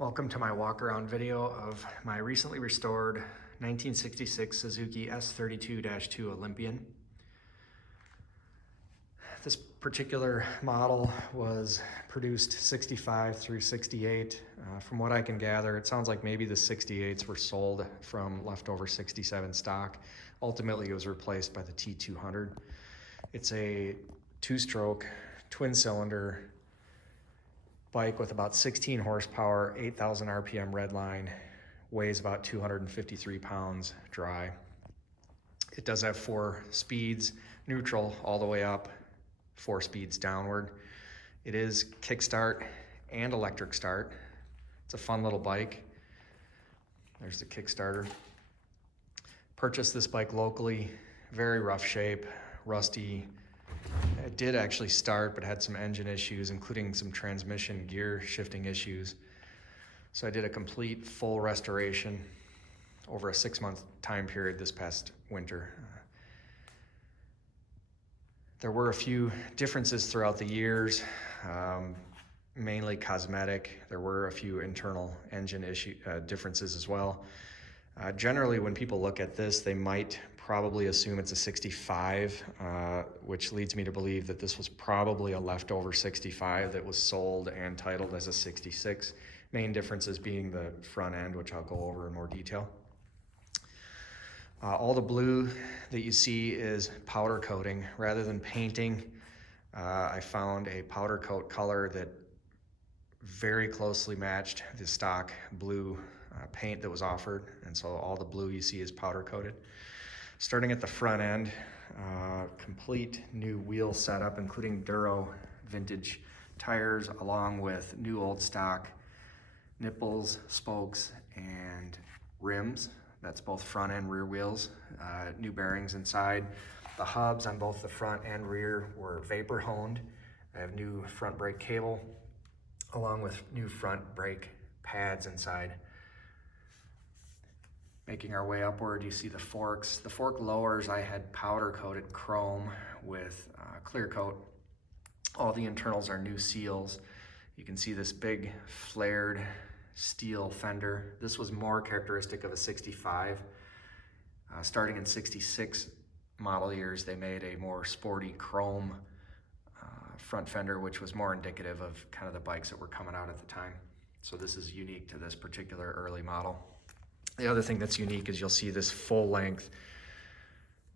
Welcome to my walk around video of my recently restored 1966 Suzuki s32-2 Olympian. This particular model was produced 65 through 68. From what I can gather, it sounds like maybe the 68s were sold from leftover 67 stock. Ultimately, it was replaced by the T200. It's a two-stroke, twin-cylinder bike with about 16 horsepower, 8,000 RPM redline, weighs about 253 pounds dry. It does have 4 speeds, neutral all the way up, 4 speeds downward. It is kickstart and electric start. It's a fun little bike. There's the Kickstarter. Purchased this bike locally, very rough shape, rusty. It did actually start, but had some engine issues, including some transmission gear shifting issues. So I did a complete full restoration over a 6-month time period this past winter. There were a few differences throughout the years, mainly cosmetic. There were a few internal engine differences as well. Generally, when people look at this, they might probably assume it's a 65, which leads me to believe that this was probably a leftover 65 that was sold and titled as a 66. Main differences being the front end, which I'll go over in more detail. All the blue that you see is powder coating. Rather than painting, I found a powder coat color that very closely matched the stock blue paint that was offered, and so all the blue you see is powder coated. Starting at the front end, complete new wheel setup, including Duro vintage tires, along with new old stock nipples, spokes, and rims. That's both front and rear wheels. New bearings inside. The hubs on both the front and rear were vapor honed. I have new front brake cable, along with new front brake pads inside. Making our way upward, you see the forks. The fork lowers, I had powder coated chrome with clear coat. All the internals are new seals. You can see this big flared steel fender. This was more characteristic of a 65. Starting in 66 model years, they made a more sporty chrome front fender, which was more indicative of kind of the bikes that were coming out at the time. So this is unique to this particular early model. The other thing that's unique is you'll see this full-length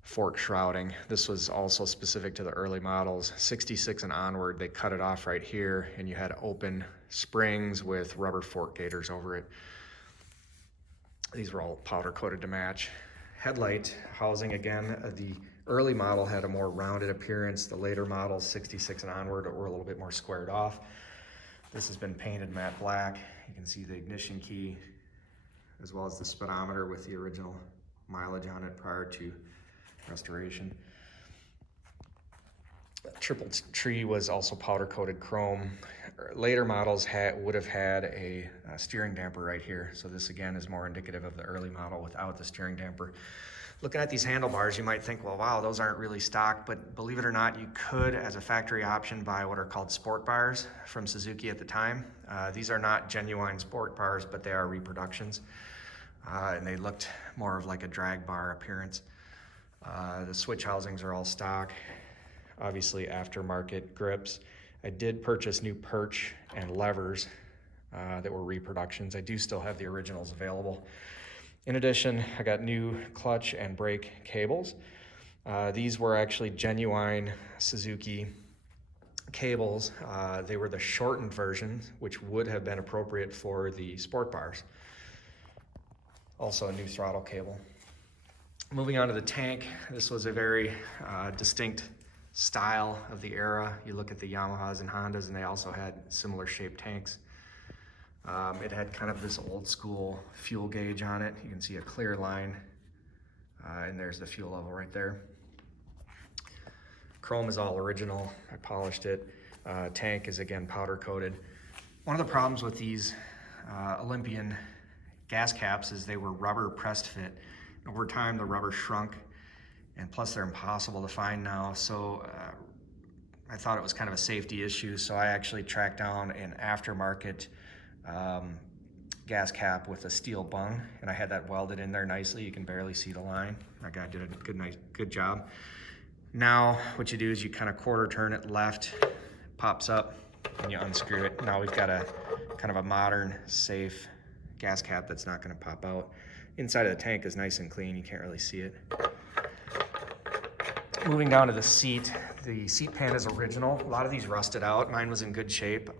fork shrouding. This was also specific to the early models. 66 and onward, they cut it off right here, and you had open springs with rubber fork gaiters over it. These were all powder coated to match. Headlight housing, again, the early model had a more rounded appearance. The later models, 66 and onward, were a little bit more squared off. This has been painted matte black. You can see the ignition key, as well as the speedometer with the original mileage on it prior to restoration. Triple tree was also powder coated chrome. Later models would have had a steering damper right here. So this again is more indicative of the early model without the steering damper. Looking at these handlebars, you might think, well, wow, those aren't really stock, but believe it or not, you could, as a factory option, buy what are called sport bars from Suzuki at the time. These are not genuine sport bars, but they are reproductions. And they looked more of like a drag bar appearance. The switch housings are all stock, obviously aftermarket grips. I did purchase new perch and levers that were reproductions. I do still have the originals available. In addition, I got new clutch and brake cables. These were actually genuine Suzuki cables. They were the shortened version, which would have been appropriate for the sport bars. Also a new throttle cable. Moving on to the tank, this was a very distinct style of the era. You look at the Yamahas and Hondas, and they also had similar shaped tanks. It had kind of this old school fuel gauge on it. You can see a clear line, and there's the fuel level right there. Chrome is all original. I polished it. Tank is again powder coated. One of the problems with these Olympian gas caps is they were rubber pressed fit. Over time, the rubber shrunk, and plus they're impossible to find now. So I thought it was kind of a safety issue. So I actually tracked down an aftermarket gas cap with a steel bung, and I had that welded in there nicely. You can barely see the line. That guy did a good job. Now what you do is you kind of quarter turn it left, pops up, and you unscrew it. Now we've got a kind of a modern, safe gas cap that's not going to pop out. Inside of the tank is nice and clean. You can't really see it. Moving down to the seat pan is original. A lot of these rusted out. Mine was in good shape.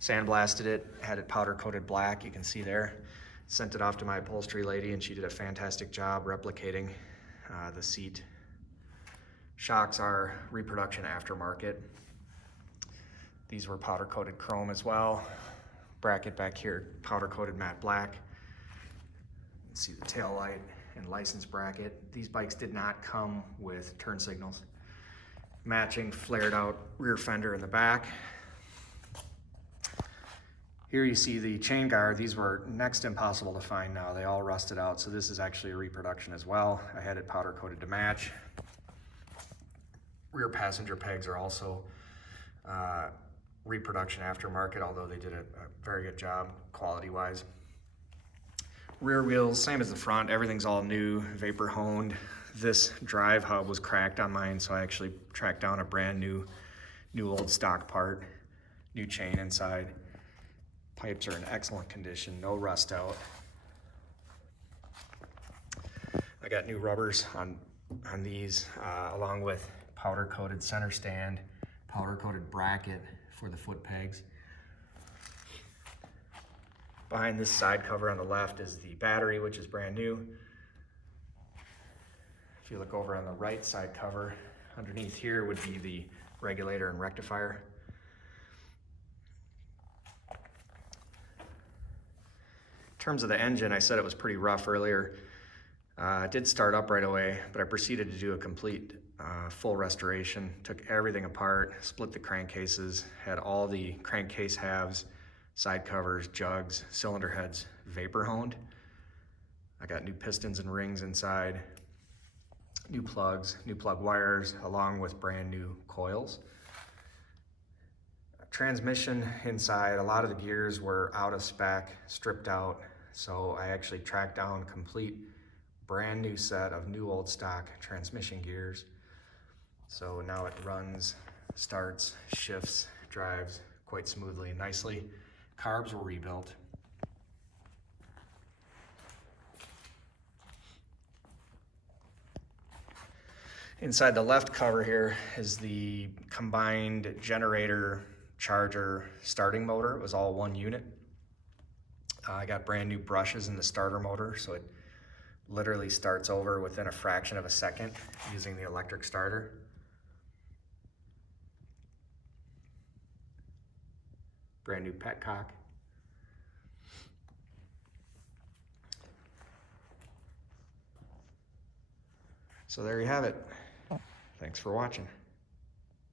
Sandblasted it, had it powder coated black, you can see there. Sent it off to my upholstery lady and she did a fantastic job replicating the seat. Shocks are reproduction aftermarket. These were powder coated chrome as well. Bracket back here, powder coated matte black. You can see the tail light and license bracket. These bikes did not come with turn signals. Matching flared out rear fender in the back. Here you see the chain guard. These were next impossible to find now. They all rusted out, so this is actually a reproduction as well. I had it powder coated to match. Rear passenger pegs are also reproduction aftermarket, although they did a very good job quality-wise. Rear wheels, same as the front. Everything's all new, vapor honed. This drive hub was cracked on mine, so I actually tracked down a brand new old stock part. New chain inside. Pipes are in excellent condition, no rust out. I got new rubbers on these, along with powder coated center stand, powder coated bracket for the foot pegs. Behind this side cover on the left is the battery, which is brand new. If you look over on the right side cover, underneath here would be the regulator and rectifier. In terms of the engine, I said it was pretty rough earlier. It did start up right away, but I proceeded to do a complete full restoration. Took everything apart, split the crankcases, had all the crankcase halves, side covers, jugs, cylinder heads vapor honed. I got new pistons and rings inside, new plugs, new plug wires, along with brand new coils. Transmission inside, a lot of the gears were out of spec, stripped out, so I actually tracked down a complete brand new set of new old stock transmission gears. So now it runs, starts, shifts, drives quite smoothly and nicely. Carbs were rebuilt. Inside the left cover here is the combined generator, charger, starting motor. It was all one unit. I got brand new brushes in the starter motor, so it literally starts over within a fraction of a second using the electric starter. Brand new petcock. So there you have it. Thanks for watching.